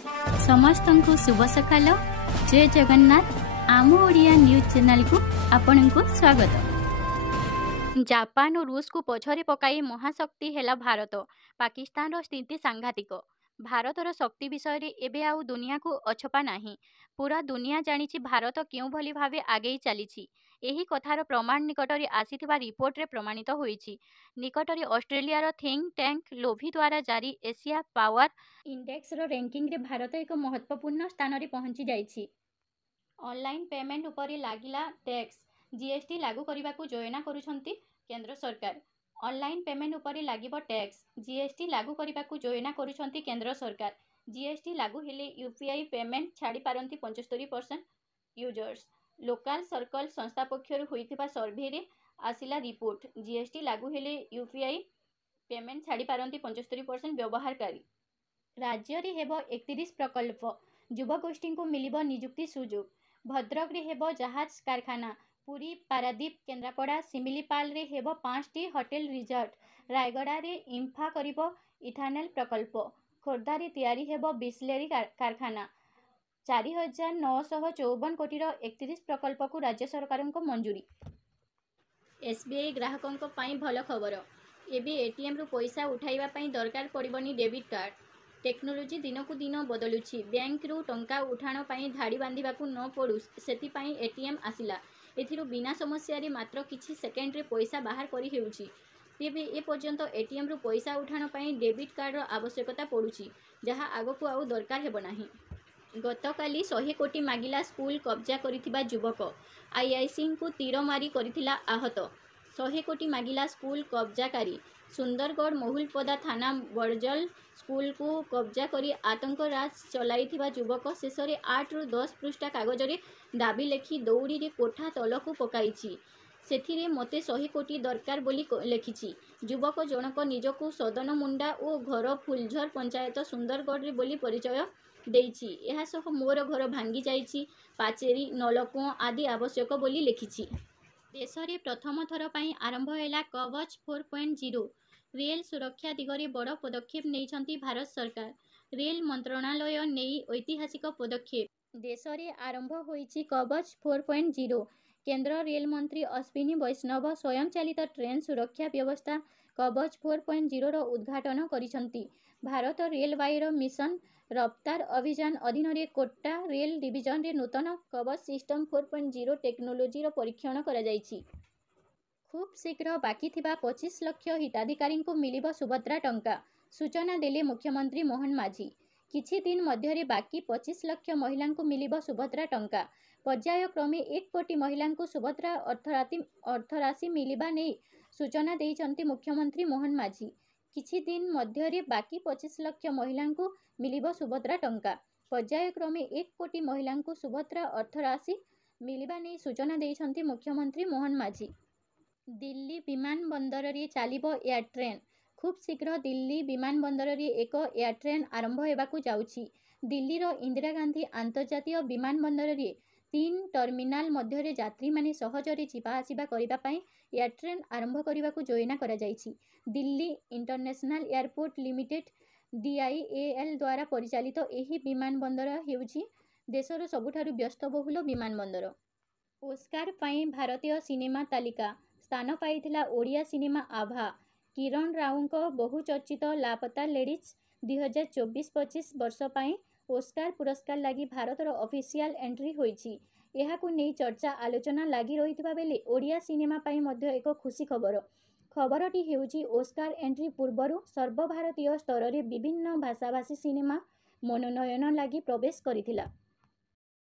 समस्तंकु शुभ सकाल। जय जगन्नाथ। आम ओडिया न्यूज चैनल को आपन को स्वागत। जापान और रूस को पछरे पकाई महाशक्ति हेला भारत। पाकिस्तान रो स्थिति सांघातिक। भारतर शक्ति विषय रे एबे आउ दुनिया को अछपा नाही। पूरा दुनिया जानिछि भारत केउ भली भावे आगे चलीछि। एही कथार प्रमाण निकटरे आसीथिबा रिपोर्ट रे प्रमाणित होईछि। निकटरे ऑस्ट्रेलिया रो थिंक टैंक लोभी द्वारा जारी एशिया पावर इंडेक्स रो रैंकिंग रे भारत एक महत्वपूर्ण स्थान रे पहुंची जाइछि। ऑनलाइन पेमेंट उपरे लागिला टैक्स जीएसटी लागू करबाकू योजना करूछंती केंद्र सरकार। ऑनलाइन पेमेंट उपरे लागिबो टैक्स जीएसटी लागू करबाकू योजना करूछंती केंद्र सरकार। जीएसटी लागू हेले यूपीआई पेमेंट छाड़ी पारंती 75% यूजर्स। लोकल सर्कल संस्था पक्षर होइथिबा सर्वे रे आसिला रिपोर्ट। जीएसटी लागू हेले यूपीआई पेमेंट छाड़ी पारंती 75% व्यवहारकारी। राज्य रे हेबो 31 प्रकल्प। युवगोष्ठी को मिलिबो नियुक्ति सुযোগ। भद्रक रे हेबो जहाज कारखाना। पुरी पारादीप केन्द्रापड़ा सिमिलीपाल रे हेबो 5टी होटेल रिजॉर्ट। रायगड़ा रे इंफा करिबो इथानल प्रकल्प। खोर्धा रे तैयारी हेबो बिस्लेरी कारखाना। 4954 कोटीर 31 प्रकल्प को राज्य सरकार को मंजूरी। एसबीआई ग्राहकों को पाई भल खबर। एबे एटीएम रु पैसा उठाइबा पाई दरकार पड़िबनी डेबिट कार्ड। टेक्नोलोजी दिनकू दिन बदलुछि। बैंक रु टंका उठाण पाई धाड़ी बांधिबाकू न पड़ू सेति पाई एटीएम आसिला। एथिरु बिना समस्या रे मात्र किछि सेकेंड रे पैसा बाहर करी हेउछि। तेबे ए पर्यंत एटीएम रु पैसा उठाण पाई डेबिट कार्ड रो आवश्यकता पड़ुछि, जहा आगकू आउ दरकार हेबो नाही। गतकाली 100 कोटी मागिला स्कूल कब्जा करिथिबा युवक आईआईसी को तीर मारी करिथिला आहत। 100 कोटी मागिला स्कूल कब्जाकारी सुंदरगढ़ महुलपदा थाना बड़जल स्कूल को कब्जा करी आतंक राज चलाइथिबा युवक शेष में 8 रु 10 पृष्ठा कागज रे दाबी लेखि दौड़ी रे कोठा तलकू पकाइछि। सेथिरे मते 100 कोटी दरकार बोली लेखिछि। युवक जनक निजकू सदन मुंडा और घर फुलझर पंचायत सुंदरगढ़ रे बोली परिचय देइछि। एहा सह मोर घर भांगी जाइछि, पाचेरी नलकूं आदि आवश्यक बोली लेखिछि। देश में प्रथम थर पई आरंभ हैला कवच 4.0। रेल सुरक्षा दिगरे बड़ पदक्षेप नेइछंती भारत सरकार। रेल मंत्रणालय नेई ऐतिहासिक पदक्षेप। देश में आरंभ होइछि कवच 4.0। केंद्र रेल मंत्री अश्विनी वैष्णव स्वयं चालित ट्रेन सुरक्षा व्यवस्था कवच 4.0 रो उद्घाटन करिसंती। भारत रेलवाईर मिशन रफ्तार अभियान अधीन रे कोटा रेल डिविजन रे नूतन कवच सिस्टम 4.0 टेक्नोलोजी रो परीक्षण करा जाइछि। खूब शीघ्र बाकी थिबा 25 लाख हिताधिकारी को मिलिबो सुभद्रा टंका। सूचना देले मुख्यमंत्री मोहन माझी। किछि दिन मध्य बाकी 25 लाख महिला को मिलिबो सुभद्रा टंका। पर्याय क्रमे 1 कोटी महिला को सुभद्रा अर्थराशि मिलिबा नै सूचना देइछंती मुख्यमंत्री मोहन माझी। किछि दिन मध्य बाकी 25 लाख महिला को मिलिबो सुभद्रा टंका। पर्याय क्रमे 1 कोटी महिला को सुभद्रा अर्थराशि मिलिबा नै सूचना देइछंती मुख्यमंत्री मोहन माझी। दिल्ली विमान बंदर रे चलिबो एयर ट्रेन। खूब शीघ्र दिल्ली विमान बंदर रे एक एयर ट्रेन आरंभ हेबाकू जाउछि। दिल्लीर इंदिरा गांधी अंतर्जातीय विमान बंदर रे 3 टर्मिनाल मध्य रे यात्री माने सहजरे जीवा आसीबा करिबा पई एयर ट्रेन आरंभ करबाकू योजना करा जाइछि। Delhi international airport limited DIAL द्वारा परिचालित एही विमान बंदर हेउछि देशर सबुठारु व्यस्तबहुल विमान बंदर। ओस्कार पई भारतीय सिनेमा तालिका स्थान पाइथिला ओडिया सिनेमा आभा। किरण रावको बहुचर्चित लापता लेडीज 2024-25 वर्ष पई ओस्कार पुरस्कार लगी भारतर ऑफिशियल एंट्री होइछि। एहाकू नै चर्चा आलोचना लगी रहिथिबा बेले ओडिया सिनेमा पई मध्य एक खुशी खबर। खबरटी हेउछि ओस्कार एंट्री पूर्वरु सर्वभारतीय स्तर रे विभिन्न भाषाभाषी सिनेमा मनोनयन लगी प्रवेश करिथिला।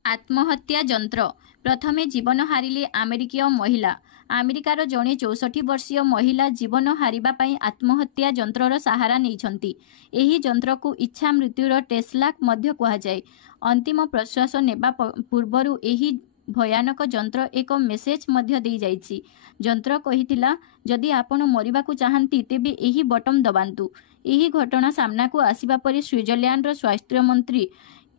आत्महत्या जंत्र प्रथमे जीवन हारिले अमेरिकीय महिला। अमेरिकार जणे 64 वर्षीय महिला जीवन हारिबा पई आत्महत्या जंत्रर सहारा नेइछंती। एही जंत्र को इच्छा मृत्युर टेस्ला मध्य कुहा जाय। अंतिम प्रश्वास नेबा पूर्वरु एही भयानक जंत्र एक मेसेज मध्य देई जाइछि। जंत्र कहिथिला जदि आपण मरिबाकू चाहंती तेबे एही बटन दबांतु। एही घटना सामना को आसीबा परे स्विट्जरलैंड रो स्वास्थ्य मंत्री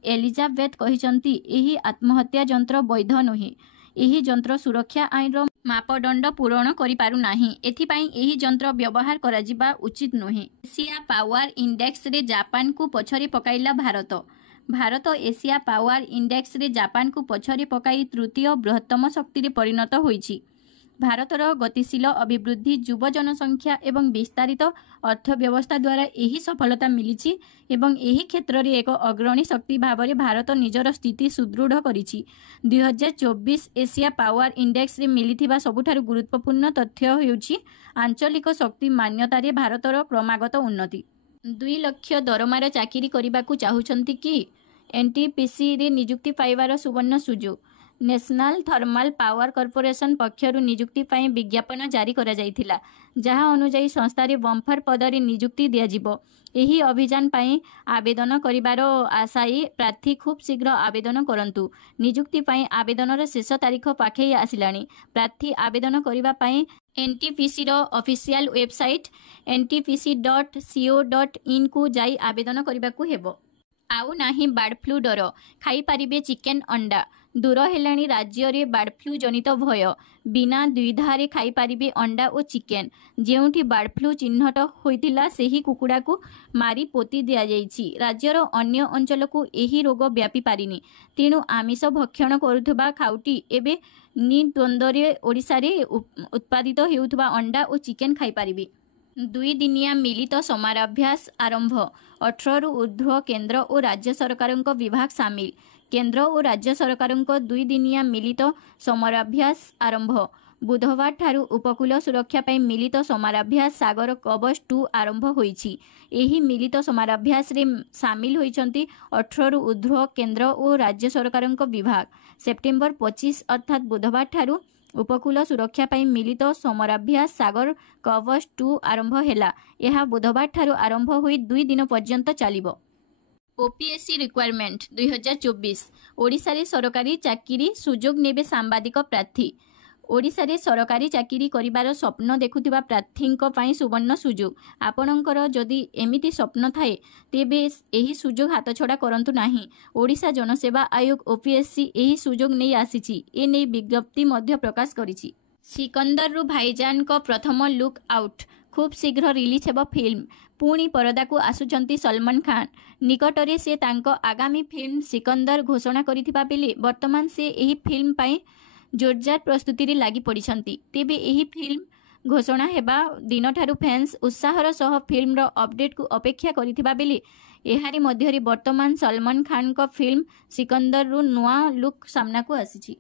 एलिजाबेथ कहिसंती एही आत्महत्या जंत्र वैध नुहे। एही जंत्र सुरक्षा आईन रो मापदंड पूरण करि पारु नाही। एथिपाई एही जंत्र व्यवहार करा जिबा उचित नुहे। एशिया पावर इंडेक्स रे जापान को पछरे पकाइला Bharat. Bharat Asia power index रे जापान को पछरे पकाई तृतीय बृहत्तम शक्ति परिणत होईछि। भारतर गतिशील अभिवृद्धि युव जनसंख्या एवं विस्तारित अर्थव्यवस्था द्वारा यही सफलता मिली एवं यही क्षेत्र में एक अग्रणी शक्ति भाव में भारत निजर स्थिति सुदृढ़ करिछि। 2024 एशिया पावर इंडेक्स रे मिलिथिबा सबुठारु गुरुत्वपूर्ण तथ्य हेउछि आंचलिक शक्ति मान्यतार भारतर क्रमागत उन्नति। 2 लाख दरमार चाकरी करने चाहूँगी कि एनटीपीसी रे नियुक्ति पाइबार सुवर्ण सुजोग। नेशनल थर्माल पावर कॉर्पोरेशन पक्षरु नियुक्ति पाई विज्ञापन जारी करा जायथिला, जहां अनुसार संस्थारे बम्फर पदरे नियुक्ति दियाजिबो। एही अभियान पाई आवेदन करिबार आशायी प्रार्थी खूब शीघ्र आवेदन करंतु। नियुक्ति पाई आवेदनर शेष तारीख पाखई आसिलानी। प्रार्थी आवेदन करिबा पाई एनटीपीसी रो ऑफिशियल वेबसाइट ntpc.co.in को जाई आवेदन करिबाकू हेबो। आउ नाही बर्ड फ्लू डर, खाई पारिबे चिकेन अंडा। दूर हेलाणी राज्य रे बर्ड फ्लू जनित भय। बिना द्विधारे खाई पारिबे अंडा और चिकेन। जेउठी बर्ड फ्लू चिन्हट होइतिला सेही कुकुड़ा को मारी पोती दिया जाइछि। राज्यर अन्य अंचल को एही रोग व्यापी पारिनी। तेणु आमिष भक्षण करुथबा खाउटी एबे निद्वंद्वरे ओडिशा रे उत्पादित हेउथबा अंडा और चिकेन खाई पारिबे। 2 दिनिया मिलित समराभ्यास आरंभ। 18 रु ऊर्ध्व केंद्र और राज्य सरकारों विभाग सामिल। केंद्र और राज्य सरकारों 2 दिनिया मिलित समराभ्यास आरंभ। बुधवार ठारू उपकूल सुरक्षा पाई मिलित समराभ्यास सागर कवच 2 आरंभ होईछि। एही मिलित समराभ्यास रे सामिल होइछंती 18 रु ऊर्ध्व केंद्र और राज्य सरकारों विभाग। सेप्टेम्बर 25 अर्थात बुधवार ठारू उपकूल सुरक्षा पाई मिलित समराभ्यास सागर कवच 2 आरंभ हैला। यह बुधवार ठारू आरंभ होई 2 दिन पर्यंत चलिबो। ओपीएससी रिक्वायरमेंट 2024 ओडिशा रे सरकारी चाकरी सुजोग नेबे सांबादिक प्रार्थी। ओडिशा रे सरकारी चाकरी करिबार स्वप्न देखुथिबा प्रार्थींक पई सुवर्ण सुजोग। आपणकर जदि एमिति स्वप्न थाए तेबे एही सुजोग हातछड़ा करंतु नाही। ओडिशा जनसेवा आयोग ओपीएससी एही सुजोग नै आसीछि। ए नै विज्ञप्ति मध्य प्रकाश करिछि। सिकंदर रु भाईजान को प्रथम लुक आउट। खूब शीघ्र रिलीज हेब फिल्म। पुणी परदा को आसुचंती सलमान खान। निकटरे से तांको आगामी फिल्म सिकंदर घोषणा करिथिबा बेले वर्तमान से एही फिल्म पई जोरदार प्रस्तुति रे लागि पड़िछंती। तेबे एही फिल्म घोषणा हेबा दिन ठारू फैंस उत्साहर सह फिल्म रो अपडेट को अपेक्षा करिथिबा बेले एहारी मध्यरे वर्तमान सलमान खान को फिल्म सिकंदर रु नुआ लुक सामना को आसीछि।